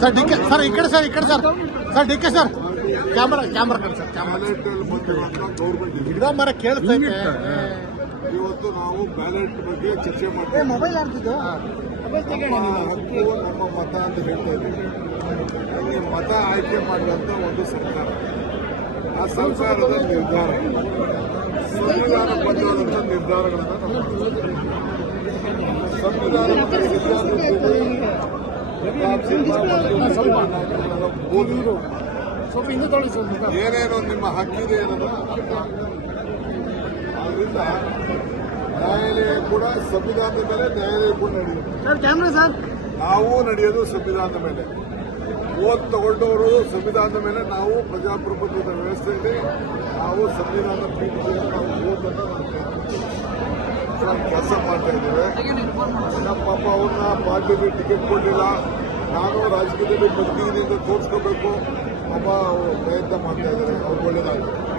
sir ದಿಕೇ sir ಇಕಡೆ sir ಇಕಡೆ sir sir ದಿಕೇ sir camera camera ಕನ್ ಸರ್ ಕ್ಯಾಮೆರಾ ಲೈಟ್ ಬೋದು ಬೋದು ಇದಾಮರ ಕೇಳ್ತೈತೆ ಇವತ್ತು ನಾವು ಬ್ಯಾಲೆಟ್ ಬಗ್ಗೆ ಚರ್ಚೆ ಮಾಡ್ತೀವಿ ಮೊಬೈಲ್ ಆಗ್ತಿದೋ ಅಬಸ್ ತಿಗಣ ನೀವು ಹಕ್ಕಿ ಮತ ಅಂತ ಹೇಳ್ತಿದಿರಿ ಇಲ್ಲಿ ಮತ ಹಾಯ್ದೆ ಮಾಡಂತ ಒಂದು ಸರ್ಕಾರ ಆ ಸಂಸಾರದ ನಿರ್ಧಾರ ಕೈಯಾರಪಂತದ ನಿರ್ಧಾರಗಳನ್ನು ನಾವು ಸರ್ ಏನೇನು ನಿಮ್ಮ ಹಕ್ಕಿದೆ ಏನದ ಆದ್ರಿಂದ ನ್ಯಾಯಾಲಯ ಕೂಡ ಸಂವಿಧಾನದ ಮೇಲೆ ನ್ಯಾಯಾಲಯ ಕೂಡ ಸರ್ ನಾವು ನಡೆಯೋದು ಸಂವಿಧಾನದ ಮೇಲೆ ಓದ್ ತಗೊಂಡವರು ಸಂವಿಧಾನದ ಮೇಲೆ ನಾವು ಪ್ರಜಾಪ್ರಭುತ್ವದ ವ್ಯವಸ್ಥೆಯಲ್ಲಿ ನಾವು ಸಂವಿಧಾನ ಟೀಟ್ ಓದ್ಬೋದು ಕೆಲಸ ಮಾಡ್ತಾ ಇದ್ದೇವೆ ನಮ್ಮ ಪಾಪ ಅವ್ರನ್ನ ಪಾರ್ಟಿಗೆ ಟಿಕೆಟ್ ಕೊಡಲಿಲ್ಲ ನಾನು ರಾಜಕೀಯದಲ್ಲಿ ಪ್ರತಿ ಅಂತ ತೋರಿಸ್ಕೋಬೇಕು ಪಾಪ ಪ್ರಯತ್ನ ಮಾಡ್ತಾ ಇದ್ದಾರೆ ಅವ್ರ ಒಳ್ಳೇದಾಗಿದೆ